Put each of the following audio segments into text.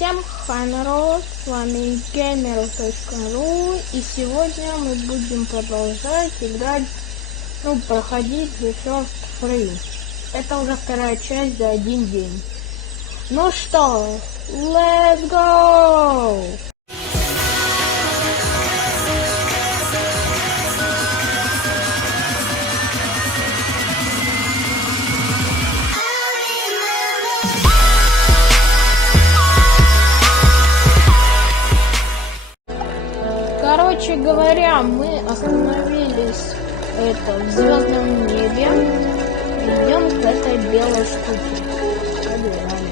Всем хай, народ, с вами gamer.ru, и сегодня мы будем продолжать играть, проходить лесу. Это уже вторая часть за один день. Ну что, let's go! Короче говоря, мы остановились в звездном небе. Идем к этой белой штуке. Побежали.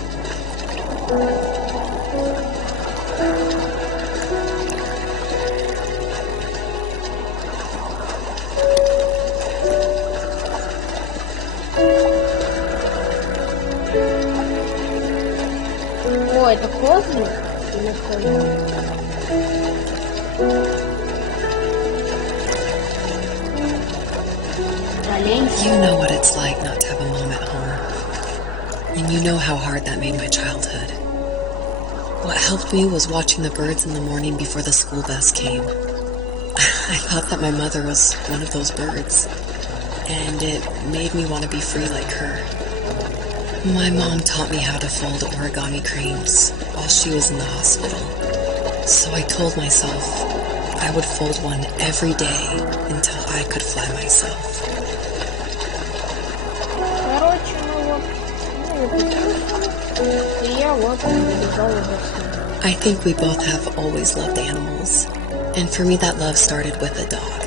О, это козлик? Или козлик? You know what it's like not to have a mom at home. And you know how hard that made my childhood. What helped me was watching the birds in the morning before the school bus came. I thought that my mother was one of those birds, and it made me want to be free like her. My mom taught me how to fold origami cranes while she was in the hospital. So I told myself I would fold one every day until I could fly myself. I think we both have always loved animals, and for me that love started with a dog.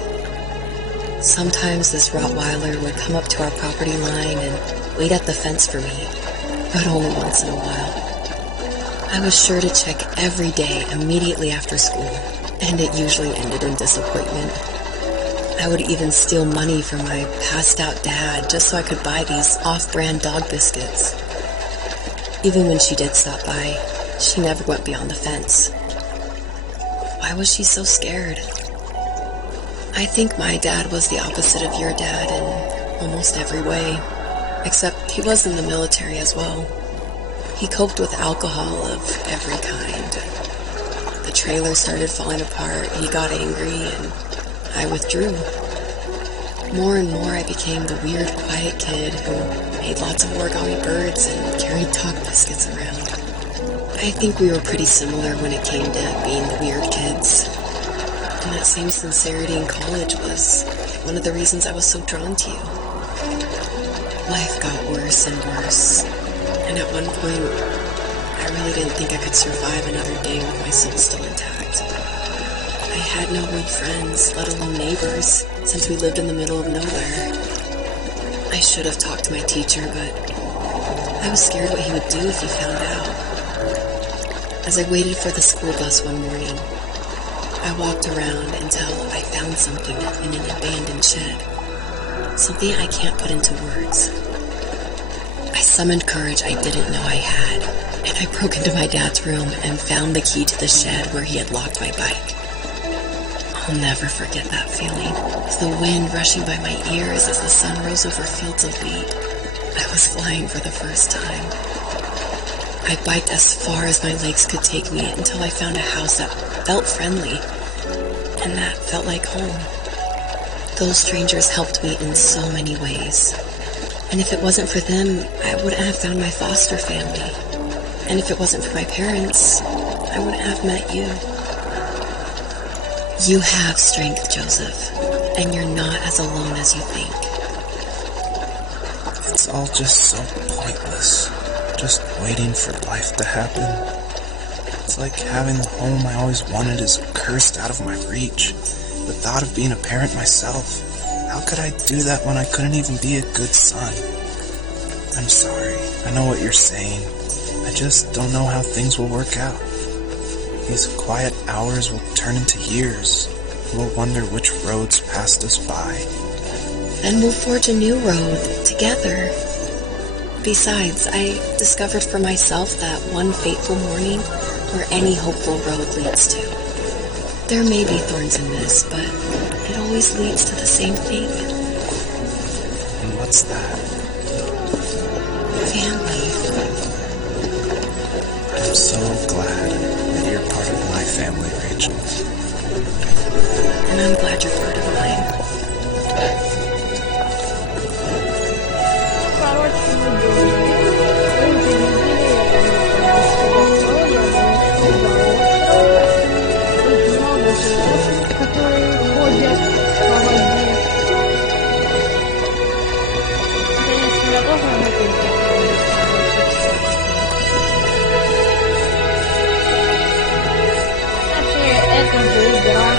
Sometimes this Rottweiler would come up to our property line and wait at the fence for me, but only once in a while. I was sure to check every day immediately after school, and it usually ended in disappointment. I would even steal money from my passed-out dad just so I could buy these off-brand dog biscuits. Even when she did stop by, she never went beyond the fence. Why was she so scared? I think my dad was the opposite of your dad in almost every way, except he was in the military as well. He coped with alcohol of every kind. The trailer started falling apart, he got angry, and I withdrew. More and more I became the weird, quiet kid who made lots of origami birds and carried dog biscuits around. I think we were pretty similar when it came to being the weird kids. And that same sincerity in college was one of the reasons I was so drawn to you. Life got worse and worse, and at one point, I really didn't think I could survive another day with my soul still intact. I had no real friends, let alone neighbors, since we lived in the middle of nowhere. I should have talked to my teacher, but I was scared what he would do if he found out. As I waited for the school bus one morning, I walked around until I found something in an abandoned shed. Something I can't put into words. I summoned courage I didn't know I had, and I broke into my dad's room and found the key to the shed where he had locked my bike. I'll never forget that feeling, the wind rushing by my ears as the sun rose over fields of wheat. I was flying for the first time. I biked as far as my legs could take me until I found a house that felt friendly, and that felt like home. Those strangers helped me in so many ways, and if it wasn't for them, I wouldn't have found my foster family, and if it wasn't for my parents, I wouldn't have met you. You have strength, Joseph, and you're not as alone as you think. It's all just so pointless, just waiting for life to happen. It's like having the home I always wanted is cursed out of my reach. The thought of being a parent myself, how could I do that when I couldn't even be a good son? I'm sorry, I know what you're saying. I just don't know how things will work out. These quiet hours will turn into years. We'll wonder which roads passed us by. Then we'll forge a new road together. Besides, I discovered for myself that one fateful morning where any hopeful road leads to. There may be thorns in this, but it always leads to the same thing. And what's that? Family. I'm so glad. special. And I'm glad you're part of mine. Короче, мы делаем. Вы уже видели, тут много животных, которые ходят по воде. Конечно, я тоже на это. Это же игра.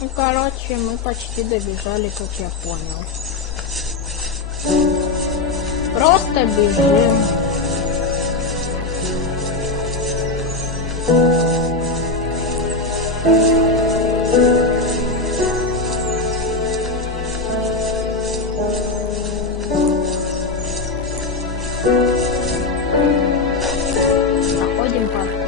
Ну, короче, мы почти добежали, как я понял. Просто бежим. Находим парки.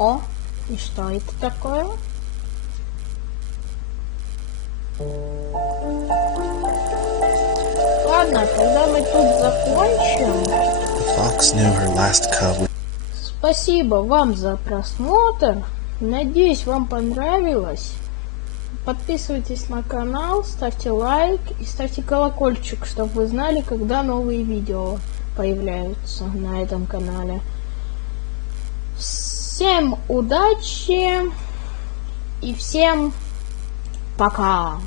О, и что это такое? Ладно, когда мы тут закончим. The fox knew her last cub would... Спасибо вам за просмотр. Надеюсь, вам понравилось. Подписывайтесь на канал, ставьте лайк и ставьте колокольчик, чтобы вы знали, когда новые видео появляются на этом канале. Всем удачи и всем пока!